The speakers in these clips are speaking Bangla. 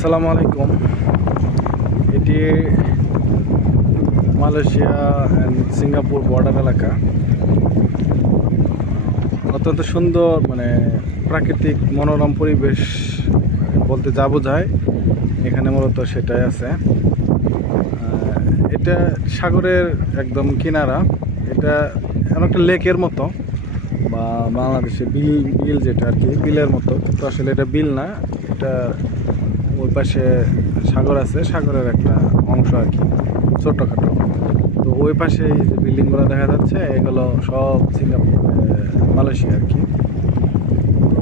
আসসালামু আলাইকুম। এটি মালয়েশিয়া অ্যান্ড সিঙ্গাপুর বর্ডার এলাকা। অত্যন্ত সুন্দর, প্রাকৃতিক মনোরম পরিবেশ বলতে যা বোঝায় এখানে মূলত সেটাই আছে। এটা সাগরের একদম কিনারা। এটা অনেকটা লেকের মতো, বা বাংলাদেশে বিল যেটা আর কি, বিলের মতো, কিন্তু আসলে এটা বিল না। এটা ওই পাশে সাগর আছে, সাগরের একটা অংশ আর কি, ছোট্টখাটো। তো ওই পাশে এই যে বিল্ডিংগুলো দেখা যাচ্ছে, এগুলো সব সিঙ্গাপুর, মালয়েশিয়া আর কি। তো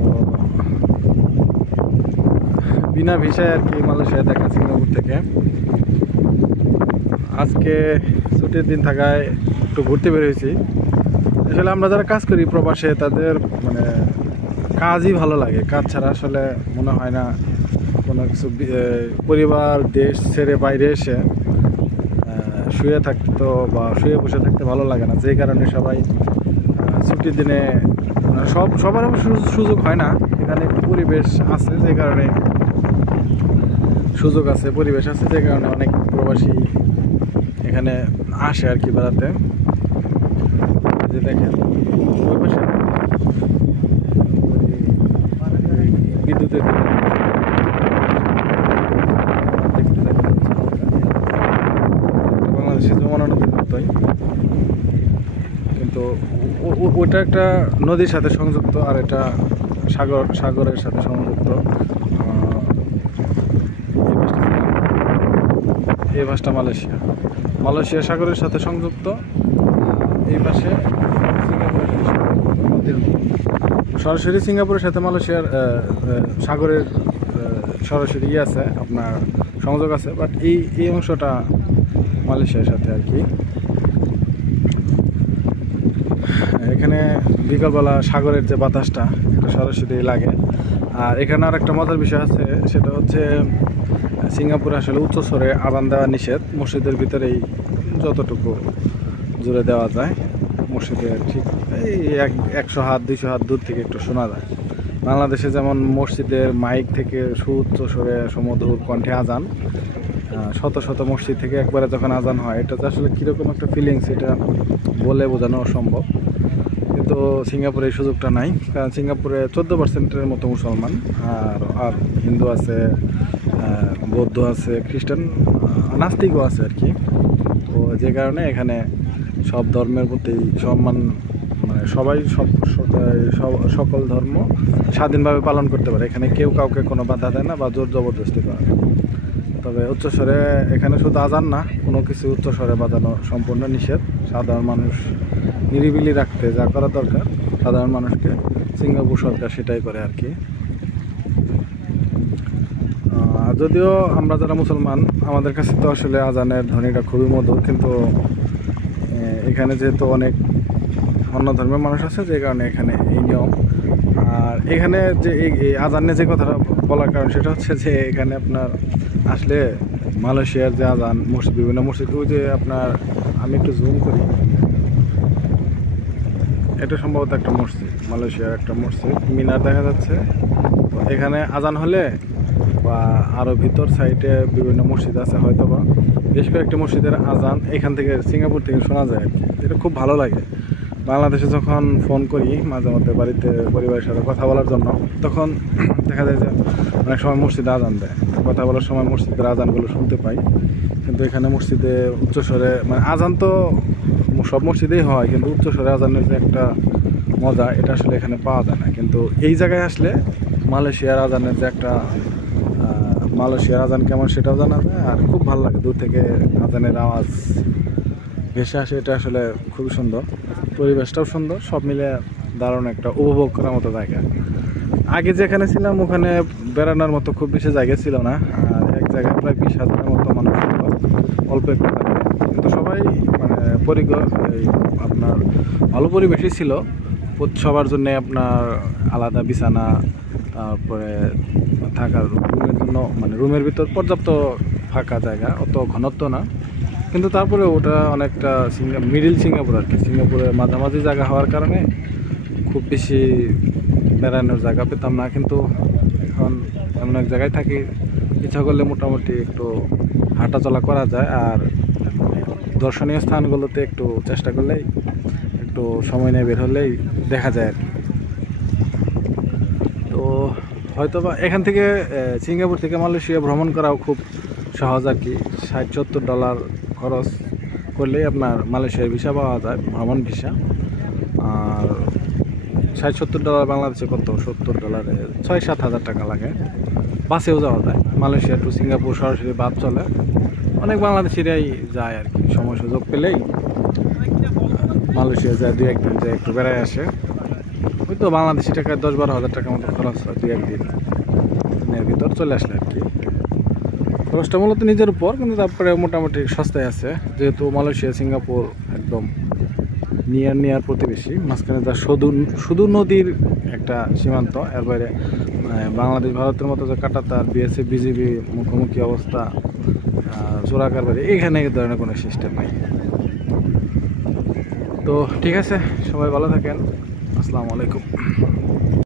বিনা ভিসায় আর কি মালয়েশিয়া দেখা, সিঙ্গাপুর থেকে। আজকে ছুটির দিন থাকায় একটু ঘুরতে বের হয়েছি। আসলে আমরা যারা কাজ করি প্রবাসে, তাদের কাজই ভালো লাগে। কাজ ছাড়া আসলে মনে হয় না কোনো কিছু। পরিবার দেশ ছেড়ে বাইরে এসে শুয়ে থাকতে বা শুয়ে বসে থাকতে ভালো লাগে না। যে কারণে সবাই ছুটির দিনে, সবার সুযোগ হয় না। এখানে একটু পরিবেশ আছে, যে কারণে সুযোগ আছে, পরিবেশ আছে, যে কারণে অনেক প্রবাসী এখানে আসে আর কি বেড়াতে। যে দেখেন ওই পাশে বিদ্যুতের বাংলাদেশে যমুনা নদীর মতোই, কিন্তু ওটা একটা নদীর সাথে সংযুক্ত, আর এটা সাগরের সাথে সংযুক্ত। এই পাশটা মালয়েশিয়া সাগরের সাথে সংযুক্ত। এই পাশে সরাসরি সিঙ্গাপুরের সাথে মালয়েশিয়ার সাগরের সরাসরি আছে, আপনার সংযোগ আছে, বাট এই অংশটা মালয়েশিয়ার সাথে আর কি। এখানে বিকালবেলা সাগরের যে বাতাসটা, এটা সরাসরি লাগে। আর এখানে আর একটা মজার বিষয় আছে, সেটা হচ্ছে সিঙ্গাপুরে আসলে উচ্চস্বরে আজান দেওয়া নিষেধ। মসজিদের ভিতরেই যতটুকু জুড়ে দেওয়া যায়, মসজিদের ঠিক এই 100 হাত 200 হাত দূর থেকে একটু শোনা যায়। বাংলাদেশে যেমন মসজিদের মাইক থেকে সুউচ্চ স্বরে সুমধুর কণ্ঠে আজান, শত শত মসজিদ থেকে একবারে যখন আজান হয়, এটা আসলে কীরকম একটা ফিলিংস, এটা বলে বোঝানো অসম্ভব। কিন্তু সিঙ্গাপুরে এই সুযোগটা নাই, কারণ সিঙ্গাপুরে 14% মতো মুসলমান, আর হিন্দু আছে, বৌদ্ধ আছে, খ্রিস্টান, নাস্তিকও আছে আর কি। তো যে কারণে এখানে সব ধর্মের প্রতি সম্মান, সবাই সকল ধর্ম স্বাধীনভাবে পালন করতে পারে। এখানে কেউ কাউকে কোনো বাধা দেয় না বা জোর জবরদস্তি করে না। তবে উচ্চস্বরে এখানে শুধু আজান না, কোনো কিছু উচ্চস্বরে বাজানো সম্পূর্ণ নিষেধ। সাধারণ মানুষ নিরিবিলি রাখতে যা করা দরকার সাধারণ মানুষকে, সিঙ্গাপুর সরকার সেটাই করে আর কি। যদিও আমরা যারা মুসলমান, আমাদের কাছে তো আসলে আজানের ধ্বনিটা খুবই মধুর, কিন্তু এখানে যেহেতু অনেক অন্য ধর্মের মানুষ আছে, যে কারণে এখানে এই নিয়ম। আর এখানে যে এই আজানে যে কথাটা বলার কারণ, সেটা হচ্ছে যে এখানে আপনার আসলে মালয়েশিয়ার যে আজান, বিভিন্ন মসজিদ, ওই যে আপনার, আমি একটু জুম করি, এটা সম্ভবত একটা মসজিদ, মালয়েশিয়ার একটা মসজিদ, মিনার দেখা যাচ্ছে। তো এখানে আজান হলে, বা আরও ভিতর সাইডে বিভিন্ন মসজিদ আছে হয়তো, বা বেশ কয়েকটি মসজিদের আজান এখান থেকে, সিঙ্গাপুর থেকে শোনা যায় আর কি। এটা খুব ভালো লাগে। বাংলাদেশে যখন ফোন করি মাঝে মধ্যে বাড়িতে পরিবারের সাথে কথা বলার জন্য, তখন দেখা যায় যে অনেক সময় মসজিদে আজান দেয়, কথা বলার সময় মসজিদের আজানগুলো শুনতে পাই। কিন্তু এখানে মসজিদে উচ্চস্বরে, আজান তো সব মসজিদেই হয়, কিন্তু উচ্চস্বরে আজানের যে একটা মজা, এটা আসলে এখানে পাওয়া যায় না। কিন্তু এই জায়গায় আসলে মালয়েশিয়ার আজানের যে একটা, মালয়েশিয়ার আজান কেমন সেটাও জানা যায়, আর খুব ভালো লাগে। দূর থেকে আজানের আওয়াজ ভেসে আসে, এটা আসলে খুবই সুন্দর, পরিবেশটাও সুন্দর, সব মিলে দারুণ একটা উপভোগ করার মতো জায়গা। আগে যেখানে ছিলাম ওখানে বেড়ানোর মতো খুব বেশি জায়গা ছিল না, আর এক জায়গায় প্রায় 20,000-এর মতো মানুষ ছিল, অল্প একটু জায়গায়। কিন্তু সবাই আপনার ভালো পরিবেশই ছিল। সবার জন্যে আপনার আলাদা বিছানা, তারপরে থাকার রুমের জন্য, রুমের ভিতর পর্যাপ্ত ফাঁকা জায়গা, অত ঘনত্ব না, কিন্তু তারপরে ওটা অনেকটা মিডিল সিঙ্গাপুর আর কি। সিঙ্গাপুরের মাঝামাঝি জায়গা হওয়ার কারণে খুব বেশি বেড়ানোর জায়গা পেতাম না। কিন্তু এখন এমন এক জায়গায় থাকি ইচ্ছা করলে মোটামুটি একটু হাঁটাচলা করা যায়। আর দর্শনীয় স্থানগুলোতে একটু চেষ্টা করলেই, একটু সময় নিয়ে বের হলেই দেখা যায় আর কি। তো হয়তোবা এখান থেকে সিঙ্গাপুর থেকে মালয়েশিয়া ভ্রমণ করাও খুব সহজ আর কি। $60-70 খরচ করলেই আপনার মালয়েশিয়ার ভিসা পাওয়া যায়, ভ্রমণ ভিসা। আর $60-70 বাংলাদেশে কত, $70 6-7 হাজার টাকা লাগে। বাসেও যাওয়া যায়, মালয়েশিয়া টু সিঙ্গাপুর সরাসরি বাস চলে। অনেক বাংলাদেশিরাই যায় আর কি, সময় সুযোগ পেলেই মালয়েশিয়া যায়, 2-1 দিন যায়, একটু বেড়ায় আসে। ওই তো বাংলাদেশি টাকায় 10-12 হাজার টাকার মতো খরচ হয় 2-1 দিনের ভিতর চলে আসলে আর কি। খরচটা মূলত নিজের উপর, কিন্তু তারপরে মোটামুটি সস্তায় আছে, যেহেতু মালয়েশিয়া সিঙ্গাপুর একদম নিয়ার প্রতিবেশী। মাঝখানে যা শুধু নদীর একটা সীমান্ত, এর বাইরে বাংলাদেশ ভারতের মতো যে কাঁটাতার, বিএসএফ বিজিবি মুখোমুখি অবস্থা, চোরাকার বাড়ি, এখানে এই ধরনের কোনো সিস্টেম নাই। তো ঠিক আছে, সবাই ভালো থাকেন, আসসালামু আলাইকুম।